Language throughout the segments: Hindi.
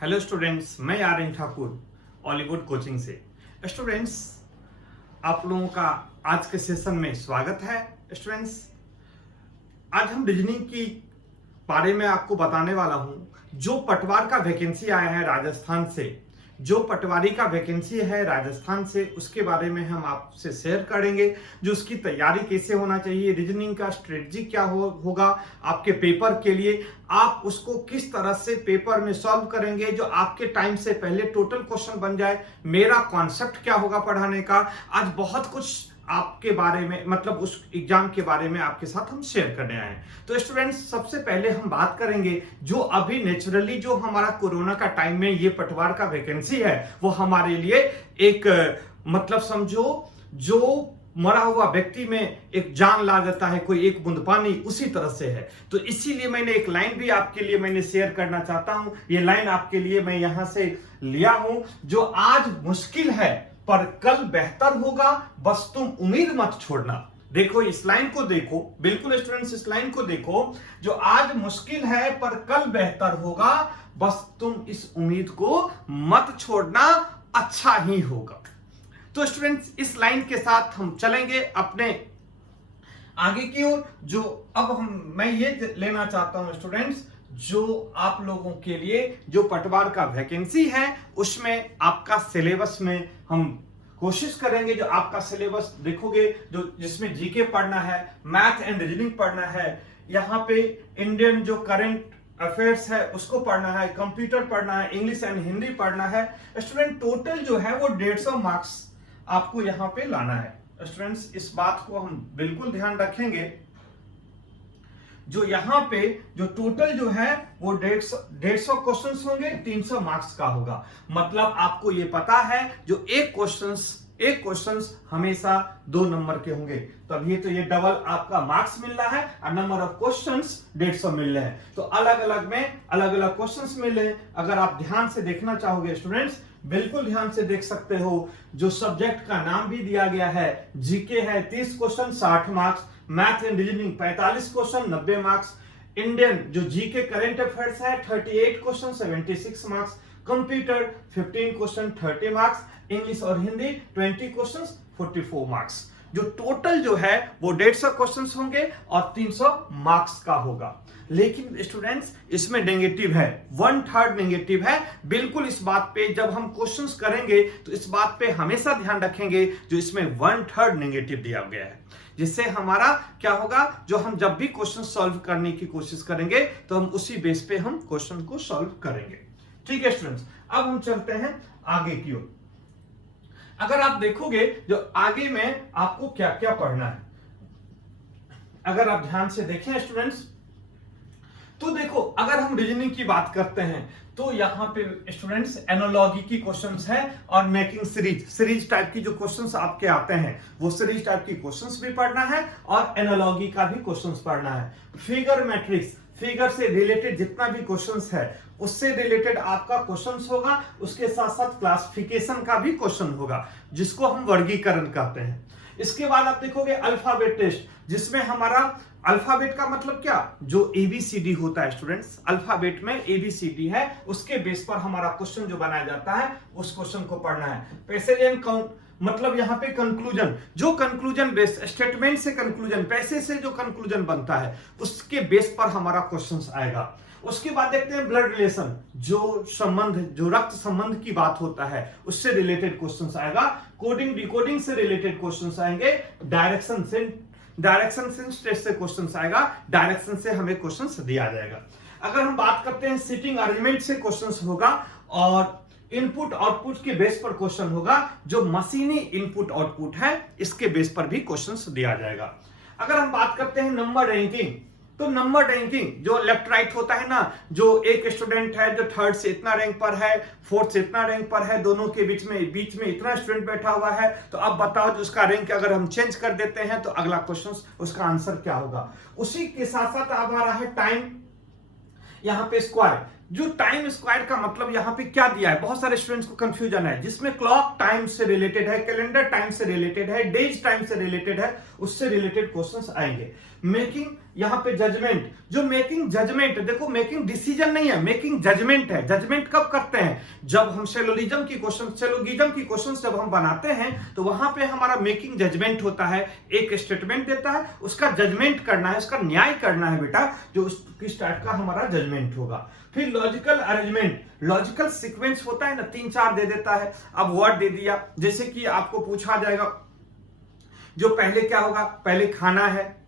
हेलो स्टूडेंट्स, मैं आर्यन ठाकुर हॉलीवुड कोचिंग से। स्टूडेंट्स, आप लोगों का आज के सेशन में स्वागत है। स्टूडेंट्स, आज हम रीजनिंग की बारे में आपको बताने वाला हूं। जो पटवार का वैकेंसी आया है राजस्थान से, जो पटवारी का वैकेंसी है राजस्थान से, उसके बारे में हम आपसे शेयर करेंगे। जो उसकी तैयारी कैसे होना चाहिए, रीजनिंग का स्ट्रेटजी क्या होगा आपके पेपर के लिए, आप उसको किस तरह से पेपर में सॉल्व करेंगे जो आपके टाइम से पहले टोटल क्वेश्चन बन जाए, मेरा कॉन्सेप्ट क्या होगा पढ़ाने का। आज बहुत कुछ आपके बारे में, मतलब उस एग्जाम के बारे में आपके साथ हम शेयर करने आए हैं। तो स्टूडेंट्स, सबसे पहले हम बात करेंगे जो अभी नेचुरली जो हमारा कोरोना का टाइम में ये पटवार का वैकेंसी है, वो हमारे लिए एक मतलब समझो जो मरा हुआ व्यक्ति में एक जान ला देता है कोई एक बूंद पानी, उसी तरह से है। तो इसीलिए मैंने एक लाइन भी आपके लिए मैंने शेयर करना चाहता हूं। ये लाइन आपके लिए मैं यहां से लिया हूं, जो आज मुश्किल है पर कल बेहतर होगा, बस तुम उम्मीद मत छोड़ना। देखो इस लाइन को, देखो बिल्कुल स्टूडेंट्स, इस लाइन को देखो, जो आज मुश्किल है पर कल बेहतर होगा, बस तुम इस उम्मीद को मत छोड़ना, अच्छा ही होगा। तो स्टूडेंट्स, इस लाइन के साथ हम चलेंगे अपने आगे की ओर। जो अब मैं ये लेना चाहता हूं स्टूडेंट्स, जो आप लोगों के लिए जो पटवार का वैकेंसी है उसमें आपका सिलेबस में हम कोशिश करेंगे, जो आपका सिलेबस देखोगे, जो जिसमें जीके पढ़ना है, मैथ एंड रीजनिंग पढ़ना है, यहाँ पे इंडियन जो करंट अफेयर्स है उसको पढ़ना है, कंप्यूटर पढ़ना है, इंग्लिश एंड हिंदी पढ़ना है। स्टूडेंट टोटल जो है वो 150 मार्क्स आपको यहाँ पे लाना है। स्टूडेंट्स, इस बात को हम बिल्कुल ध्यान रखेंगे। जो यहाँ पे जो टोटल जो है वो 150 क्वेश्चंस होंगे, 300 मार्क्स का होगा। मतलब आपको ये पता है जो एक क्वेश्चंस हमेशा 2 नंबर के होंगे, तभी तो ये डबल आपका मार्क्स मिल रहा है और नंबर ऑफ क्वेश्चंस 150 मिल रहे हैं। तो अलग अलग में अलग अलग क्वेश्चंस मिल रहे हैं। अगर आप ध्यान से देखना चाहोगे स्टूडेंट्स, बिल्कुल ध्यान से देख सकते हो। जो सब्जेक्ट का नाम भी दिया गया है, जीके है 30 question 60 marks, math and reasoning 45 question 90 marks, Indian जो जीके करंट अफेयर्स है 38 question 76 marks, computer 15 question 30 marks, English और हिंदी 20 क्वेश्चन 44 मार्क्स। जो टोटल जो है वो 150 क्वेश्चंस होंगे और 300 मार्क्स का होगा। लेकिन स्टूडेंट्स, इसमें नेगेटिव है, 1/3 नेगेटिव है। बिल्कुल इस बात पे जब हम क्वेश्चंस करेंगे तो इस बात पे हमेशा ध्यान रखेंगे, जो इसमें 1/3 नेगेटिव दिया गया है, जिससे हमारा क्या होगा, जो हम जब भी क्वेश्चन सॉल्व करने की कोशिश करेंगे तो हम उसी बेस पे हम क्वेश्चन को सॉल्व करेंगे। ठीक है स्टूडेंट्स, अब हम चलते हैं आगे की ओर। अगर आप देखोगे जो आगे में आपको क्या क्या पढ़ना है, अगर आप ध्यान से देखें स्टूडेंट्स, तो देखो अगर हम रीजनिंग की बात करते हैं तो यहाँ पे स्टूडेंट्स एनालॉजी की क्वेश्चंस है और मेकिंग सीरीज टाइप की जो क्वेश्चंस आपके आते हैं, वो सीरीज टाइप की क्वेश्चंस भी पढ़ना है और एनालॉजी का भी क्वेश्चंस पढ़ना है। फिगर मैट्रिक्स, फिगर से रिलेटेड जितना भी क्वेश्चंस है उससे रिलेटेड आपका क्वेश्चंस होगा। उसके साथ साथ क्लासिफिकेशन का भी क्वेश्चन होगा, जिसको हम वर्गीकरण कहते हैं। इसके बाद आप देखोगे अल्फाबेट टेस्ट, जिसमें हमारा अल्फाबेट का मतलब क्या, जो एबीसीडी होता है स्टूडेंट्स, अल्फाबेट में एबीसीडी है, उसके बेस पर हमारा क्वेश्चन जो बनाया जाता है उस क्वेश्चन को पढ़ना है। पैसेज एंड मतलब यहाँ पे कंक्लूजन, जो कंक्लूजन बेस स्टेटमेंट से कंक्लूजन, पैसे से जो कंक्लूजन बनता है उसके बेस पर हमारा क्वेश्चन आएगा। उसके बाद देखते हैं ब्लड रिलेशन, जो संबंध, जो रक्त संबंध की बात होता है उससे रिलेटेड क्वेश्चंस आएगा। कोडिंग डिकोडिंग से रिलेटेड क्वेश्चंस आएंगे। डायरेक्शन सेंस से क्वेश्चंस आएगा, डायरेक्शन से हमें क्वेश्चंस दिया जाएगा। अगर हम बात करते हैं सिटिंग अरेंजमेंट से क्वेश्चंस होगा और इनपुट आउटपुट के बेस पर क्वेश्चन होगा। जो मशीनी इनपुट आउटपुट है इसके बेस पर भी क्वेश्चंस दिया जाएगा। अगर हम बात करते हैं नंबर रैंकिंग, तो नंबर रैंकिंग जो लेफ्ट राइट होता है ना, जो एक स्टूडेंट है जो 3rd से इतना रैंक पर है, 4th से इतना रैंक पर है, दोनों के बीच में इतना स्टूडेंट बैठा हुआ है, तो अब बताओ जो उसका रैंक अगर हम चेंज कर देते हैं तो अगला क्वेश्चन उसका आंसर क्या होगा। उसी के साथ साथ अब आ रहा है टाइम, यहाँ पे स्क्वायर। जो टाइम स्क्वायर का मतलब यहाँ पे क्या दिया है, बहुत सारे स्टूडेंट्स को कंफ्यूजन है, जिसमें क्लॉक टाइम से रिलेटेड है, कैलेंडर टाइम से रिलेटेड है, डेज टाइम से रिलेटेड है, उससे रिलेटेड क्वेश्चंस आएंगे। मेकिंग यहाँ पे जजमेंट, जो मेकिंग जजमेंट, देखो मेकिंग डिसीजन नहीं है, मेकिंग जजमेंट है। जजमेंट कब करते हैं? जब हम सिलोगिज्म की क्वेश्चन जब हम बनाते हैं तो वहां पे हमारा मेकिंग जजमेंट होता है। एक स्टेटमेंट देता है, उसका जजमेंट करना है, उसका न्याय करना है बेटा, जो किस टाइप का हमारा जजमेंट होगा। फिर लॉजिकल अरेंजमेंट, लॉजिकल सीक्वेंस होता है ना, 3-4 दे देता है। अब वर्ड दे दिया, जैसे कि आपको पूछा जाएगा जो पहले क्या होगा, पहले खाना है,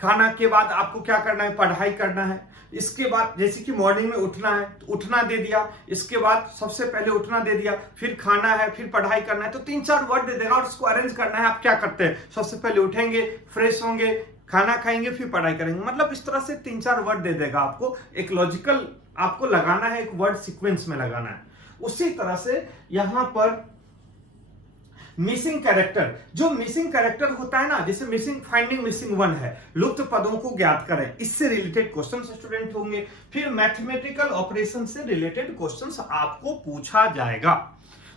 खाना के बाद आपको क्या करना है, पढ़ाई करना है। इसके बाद जैसे कि मॉर्निंग में उठना है तो उठना दे दिया, इसके बाद सबसे पहले उठना दे दिया, फिर खाना है, फिर पढ़ाई करना है, तो 3-4 वर्ड दे देगा और उसको अरेंज करना है। आप क्या करते हैं, सबसे पहले उठेंगे, फ्रेश होंगे, खाना खाएंगे, फिर पढ़ाई करेंगे, मतलब इस तरह से 3-4 वर्ड दे देगा आपको। एक लॉजिकल आपको लगाना है, एक वर्ड सीक्वेंस में लगाना है। उसी तरह से यहां पर मिसिंग कैरेक्टर, जो मिसिंग कैरेक्टर होता है ना, जैसे मिसिंग, फाइंडिंग मिसिंग वन है, लुप्त पदों को ज्ञात करें, इससे रिलेटेड क्वेश्चन स्टूडेंट होंगे। फिर मैथमेटिकल ऑपरेशन से रिलेटेड क्वेश्चंस आपको पूछा जाएगा।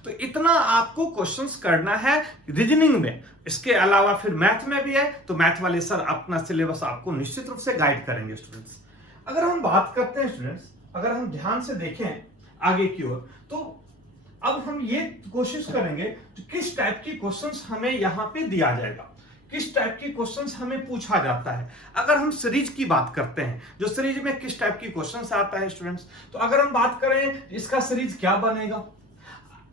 तो इतना आपको क्वेश्चंस करना है रीजनिंग में। इसके अलावा फिर मैथ में भी है, तो मैथ वाले सर अपना सिलेबस आपको निश्चित रूप से गाइड करेंगे स्टूडेंट्स। अगर हम बात करते हैं स्टूडेंट्स, अगर हम ध्यान से देखें आगे की ओर, तो अब हम ये कोशिश करेंगे कि किस टाइप की क्वेश्चंस हमें यहां पे दिया जाएगा, किस टाइप की क्वेश्चंस हमें पूछा जाता है। अगर हम सीरीज की बात करते हैं, जो सीरीज में किस टाइप की क्वेश्चंस आता है स्टूडेंट्स, तो अगर हम बात करें इसका सीरीज क्या बनेगा।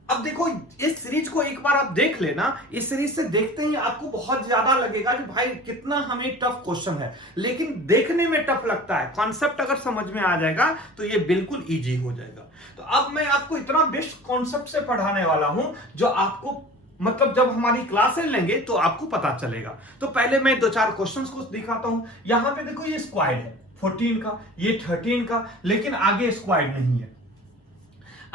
अब देखो, इस सीरीज को एक बार आप देख लेना, इस सीरीज से देखते ही आपको बहुत ज्यादा लगेगा कि भाई कितना हमें टफ क्वेश्चन है, लेकिन देखने में टफ लगता है। कॉन्सेप्ट अगर समझ में आ जाएगा तो ये बिल्कुल इजी हो जाएगा। तो अब मैं आपको इतना बेस्ट कॉन्सेप्ट से पढ़ाने वाला हूं जो आपको, मतलब जब हमारी क्लासें लेंगे तो आपको पता चलेगा। तो पहले मैं 2-4 क्वेश्चंस को दिखाता हूं। यहां पे देखो, ये स्क्वायर है 14 का, ये 13 का, लेकिन आगे स्क्वायर नहीं है,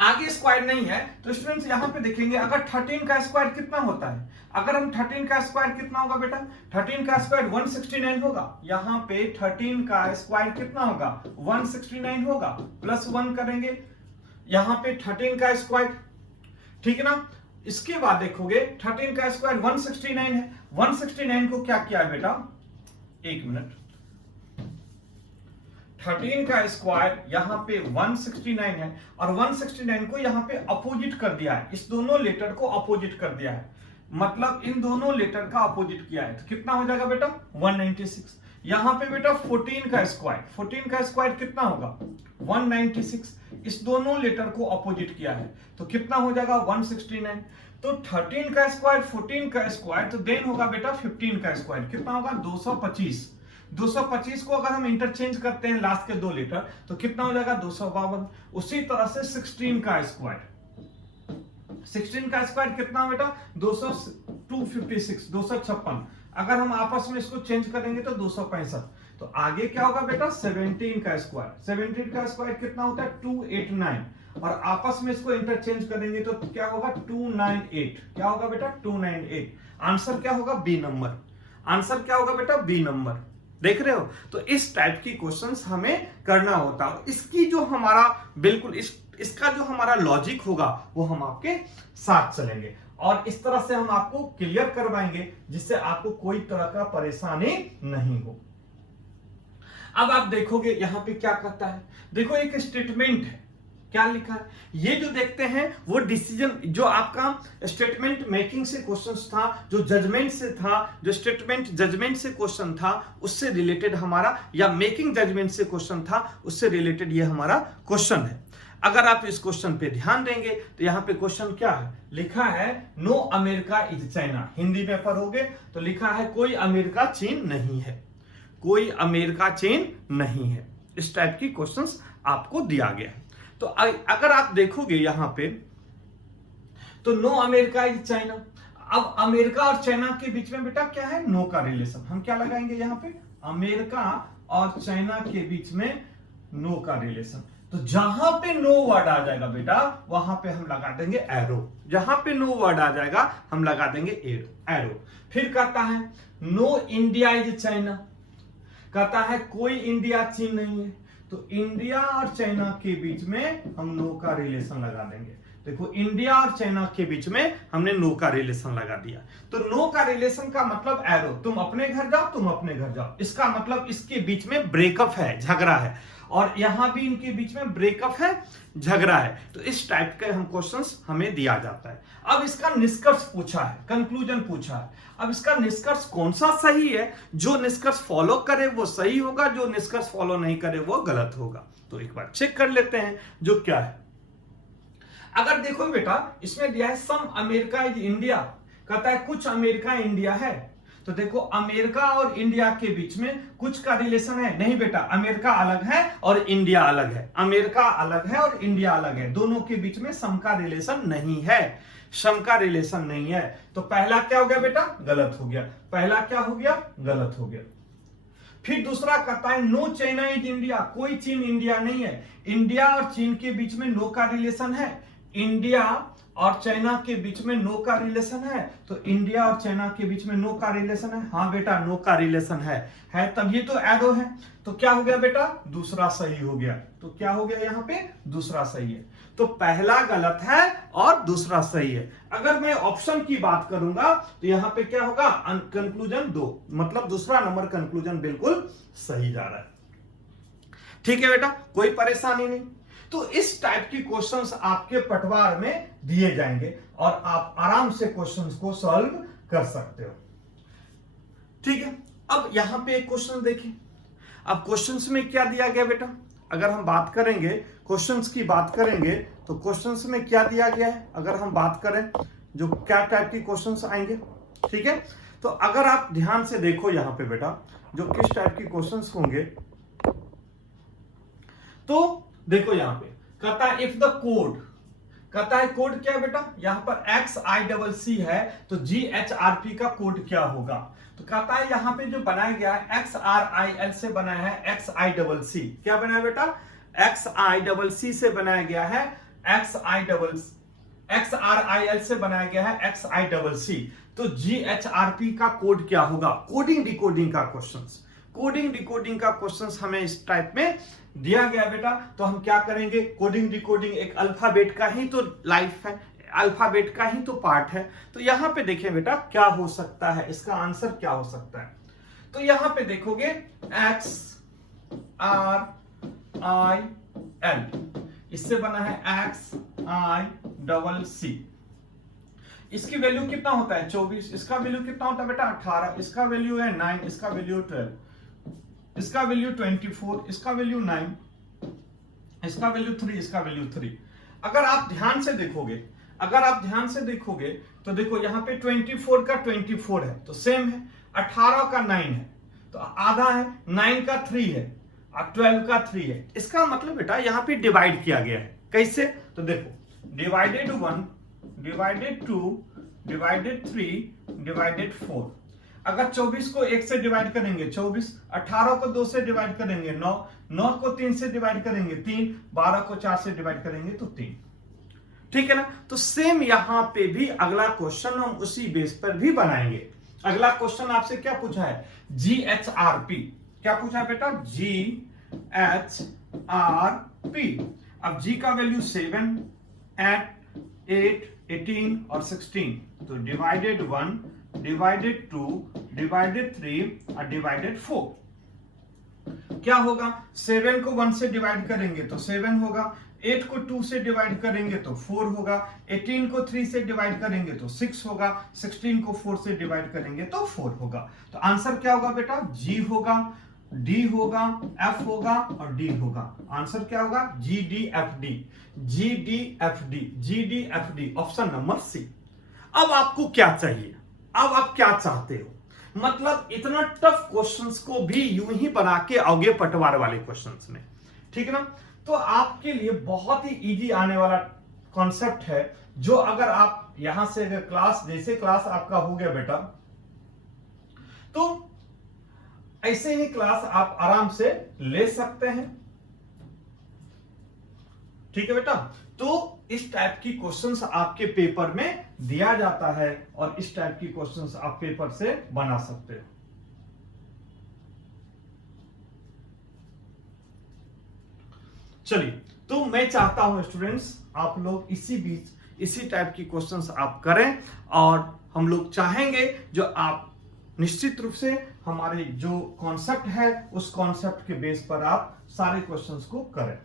आगे स्क्वायर नहीं है। तो स्टूडेंट्स यहां पे देखेंगे, अगर 13 का स्क्वायर कितना होता है, अगर हम 13 का स्क्वायर कितना होगा बेटा, 13 का स्क्वायर 169 होगा। यहां पे 13 का स्क्वायर कितना होगा, 169 होगा, प्लस 1 करेंगे, यहां पे 13 का स्क्वायर, ठीक है ना। इसके बाद देखोगे 13 का स्क्वायर 169 है, 169 को क्या किया है बेटा, एक मिनट, 13 का स्क्वायर यहां पे 169 है और 169 को यहां पे अपोजिट कर दिया है, इस दोनों लेटर को अपोजिट कर दिया है, मतलब इन दोनों लेटर का अपोजिट किया है, तो कितना हो जाएगा बेटा 196। यहां पे बेटा 14 का स्क्वायर कितना होगा 196, इस दोनों लेटर को अपोजिट किया है, तो कितना हो जाएगा 169। तो 13 का स्क्वायर 14 का स्क्वायर, तो देन होगा बेटा 15 का स्क्वायर, कितना होगा 225। 225 को अगर हम इंटरचेंज करते हैं लास्ट के दो लेटर, तो कितना हो जाएगा 252। उसी तरह से 16 का स्क्वायर कितना बेटा 256, 256। अगर हम आपस में इसको चेंज करेंगे तो 265। तो आगे क्या होगा बेटा 17 का स्क्वायर कितना होता है 289, और आपस में इसको इंटरचेंज करेंगे तो क्या होगा 298, क्या होगा बेटा 298। आंसर क्या होगा बी नंबर, आंसर क्या होगा बेटा बी नंबर, देख रहे हो। तो इस टाइप की क्वेश्चंस हमें करना होता है। इसकी जो हमारा बिल्कुल इसका जो हमारा लॉजिक होगा वो हम आपके साथ चलेंगे और इस तरह से हम आपको क्लियर करवाएंगे जिससे आपको कोई तरह का परेशानी नहीं हो। अब आप देखोगे यहां पे क्या कहता है, देखो एक स्टेटमेंट है, क्या लिखा है, ये जो देखते हैं वो डिसीजन, जो आपका स्टेटमेंट मेकिंग से क्वेश्चन था, जो जजमेंट से था, जो स्टेटमेंट जजमेंट से क्वेश्चन था उससे रिलेटेड हमारा, या मेकिंग जजमेंट से क्वेश्चन था उससे रिलेटेड ये हमारा क्वेश्चन है। अगर आप इस क्वेश्चन पे ध्यान देंगे तो यहां पे क्वेश्चन क्या है, लिखा है no America is China. Hindi में पढ़ोगे तो लिखा है कोई अमेरिका चीन नहीं है, कोई अमेरिका चीन नहीं है। इस टाइप की क्वेश्चंस आपको दिया गया है। तो अगर आप देखोगे यहां पे तो नो अमेरिका इज चाइना। अब अमेरिका और चाइना के बीच में बेटा क्या है, नो का रिलेशन, हम क्या लगाएंगे यहाँ पे, अमेरिका और चाइना के बीच में नो का रिलेशन। तो जहां पे नो वर्ड आ जाएगा बेटा वहां पे हम लगा देंगे एरो, जहां पे नो वर्ड आ जाएगा हम लगा देंगे एरो। फिर कहता है नो इंडिया इज चाइना, कहता है कोई इंडिया चीन नहीं है, तो इंडिया और चाइना के बीच में हम नो का रिलेशन लगा देंगे। देखो इंडिया और चाइना के बीच में हमने नो का रिलेशन लगा दिया। तो नो का रिलेशन का मतलब एरो, तुम अपने घर जाओ, तुम अपने घर जाओ, इसका मतलब इसके बीच में ब्रेकअप है, झगड़ा है, और यहां भी इनके बीच में ब्रेकअप है, झगड़ा है। तो इस टाइप के हम क्वेश्चंस हमें दिया जाता है। अब इसका निष्कर्ष पूछा है, कंक्लूजन पूछा है। अब इसका निष्कर्ष कौन सा सही है? जो निष्कर्ष फॉलो करे वो सही होगा, जो निष्कर्ष फॉलो नहीं करे वो गलत होगा। तो एक बार चेक कर लेते हैं जो क्या है। अगर देखो बेटा, इसमें दिया है सम अमेरिका इज इंडिया, कहता है कुछ अमेरिका इंडिया है। तो देखो अमेरिका और इंडिया के बीच में कुछ का रिलेशन है? नहीं बेटा, अमेरिका अलग है और इंडिया अलग है। अमेरिका अलग है और इंडिया अलग है, दोनों के बीच में सम का रिलेशन नहीं है, सम का रिलेशन नहीं है। तो पहला क्या हो गया बेटा? गलत हो गया। पहला क्या हो गया? गलत हो गया। फिर दूसरा कहता है नो चाइना इज इंडिया, कोई चीन इंडिया नहीं है। इंडिया और चीन के बीच में नो का रिलेशन है, इंडिया और चाइना के बीच में नो का रिलेशन है। तो इंडिया और चाइना के बीच में नो का रिलेशन है। हाँ बेटा, नो का रिलेशन है तब ये तो एरो है। तो क्या हो गया बेटा? दूसरा सही हो गया। तो क्या हो गया यहाँ पे? दूसरा सही है। तो पहला गलत है और दूसरा सही है। अगर मैं ऑप्शन की बात करूंगा तो यहाँ पे क्या होगा? कंक्लूजन 2, मतलब दूसरा नंबर कंक्लूजन बिल्कुल सही जा रहा है। ठीक है बेटा, कोई परेशानी नहीं। तो इस टाइप की क्वेश्चंस आपके पटवार में दिए जाएंगे और आप आराम से क्वेश्चंस को सॉल्व कर सकते हो। ठीक है, अब यहां पे एक क्वेश्चन देखिए। अब क्वेश्चंस में क्या दिया गया बेटा? अगर हम बात करेंगे, क्वेश्चंस की बात करेंगे, तो क्वेश्चंस में क्या दिया गया है? अगर हम बात करें जो क्या टाइप की क्वेश्चंस आएंगे, ठीक है, तो अगर आप ध्यान से देखो यहां पे बेटा, जो किस टाइप की क्वेश्चंस होंगे, तो देखो यहां पे कहता है इफ द कोड, कहता है कोड क्या है बेटा? यहां पर XICC है, तो GHRP का कोड क्या होगा? तो कहता है यहां पे जो बनाया गया है XRIL से बनाया है XICC। क्या बनाया बेटा? XICC से बनाया गया है, XRIL से बनाया गया है XICC। तो GHRP का कोड क्या होगा? कोडिंग डिकोडिंग का क्वेश्चंस, कोडिंग डिकोडिंग का क्वेश्चंस हमें इस टाइप में दिया गया बेटा। तो हम क्या करेंगे? कोडिंग डिकोडिंग एक अल्फाबेट का ही तो लाइफ है, अल्फाबेट का ही तो पार्ट है। तो यहां पे देखें बेटा क्या हो सकता है, इसका आंसर क्या हो सकता है? तो यहां पे देखोगे XRIL, इससे बना है XICC। इसकी वैल्यू कितना होता है? 24। इसका वैल्यू कितना होता है बेटा? 18। इसका वैल्यू है 9, इसका वैल्यू 12, इसका वैल्यू 24, इसका वैल्यू 9, इसका वैल्यू 3, इसका वैल्यू 3। अगर आप ध्यान से देखोगे, अगर आप ध्यान से देखोगे तो देखो यहां पे 24 का 24 है तो सेम है, 18 का 9 है तो आधा है, 9 का 3 है और 12 का 3 है। इसका मतलब बेटा यहां पे डिवाइड किया गया है। कैसे? तो देखो डिवाइडेड 1, डिवाइडेड 2, डिवाइडेड 3, डिवाइडेड 4। अगर 24 को 1 से डिवाइड करेंगे 24, 18 को 2 से डिवाइड करेंगे 9, 9 को 3 से डिवाइड करेंगे 3, 12 को 4 से डिवाइड करेंगे तो 3। ठीक है ना? तो सेम यहां पे भी अगला क्वेश्चन हम उसी बेस पर भी बनाएंगे। अगला क्वेश्चन आपसे क्या पूछा है? GHRP। क्या पूछा है बेटा? GHRP। अब G का वैल्यू 7, 8, 18 और 16। तो डिवाइडेड 1, डिवाइडेड 2, डिवाइडेड 3 और डिवाइडेड 4। क्या होगा? 7 को 1 से डिवाइड करेंगे तो 7 होगा, 8 को 2 से डिवाइड करेंगे तो 4 होगा, 18 को 3 से डिवाइड करेंगे तो 6 होगा, 16 को 4 से डिवाइड करेंगे तो 4 होगा। तो आंसर क्या होगा बेटा? G होगा, D होगा, F होगा और D होगा। आंसर क्या होगा? GDFD, GDFD, GDFD, option number C। अब आपको क्या चाहिए? अब आप क्या चाहते हो? मतलब इतना टफ क्वेश्चंस को भी यूं ही बना के आओगे पटवार वाले क्वेश्चंस में, ठीक है ना? तो आपके लिए बहुत ही इजी आने वाला कॉन्सेप्ट है, जो अगर आप यहां से अगर क्लास, जैसे क्लास आपका हो गया बेटा, तो ऐसे ही क्लास आप आराम से ले सकते हैं। ठीक है बेटा? तो इस टाइप की क्वेश्चंस आपके पेपर में दिया जाता है और इस टाइप की क्वेश्चंस आप पेपर से बना सकते हो। चलिए, तो मैं चाहता हूं स्टूडेंट्स आप लोग इसी बीच इसी टाइप की क्वेश्चंस आप करें, और हम लोग चाहेंगे जो आप निश्चित रूप से हमारे जो कॉन्सेप्ट है उस कॉन्सेप्ट के बेस पर आप सारे क्वेश्चंस को करें।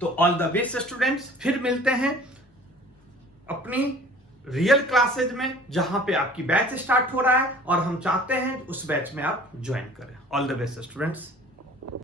तो ऑल द बेस्ट स्टूडेंट्स, फिर मिलते हैं अपनी रियल क्लासेज में जहां पे आपकी बैच स्टार्ट हो रहा है और हम चाहते हैं उस बैच में आप ज्वाइन करें। All the best students.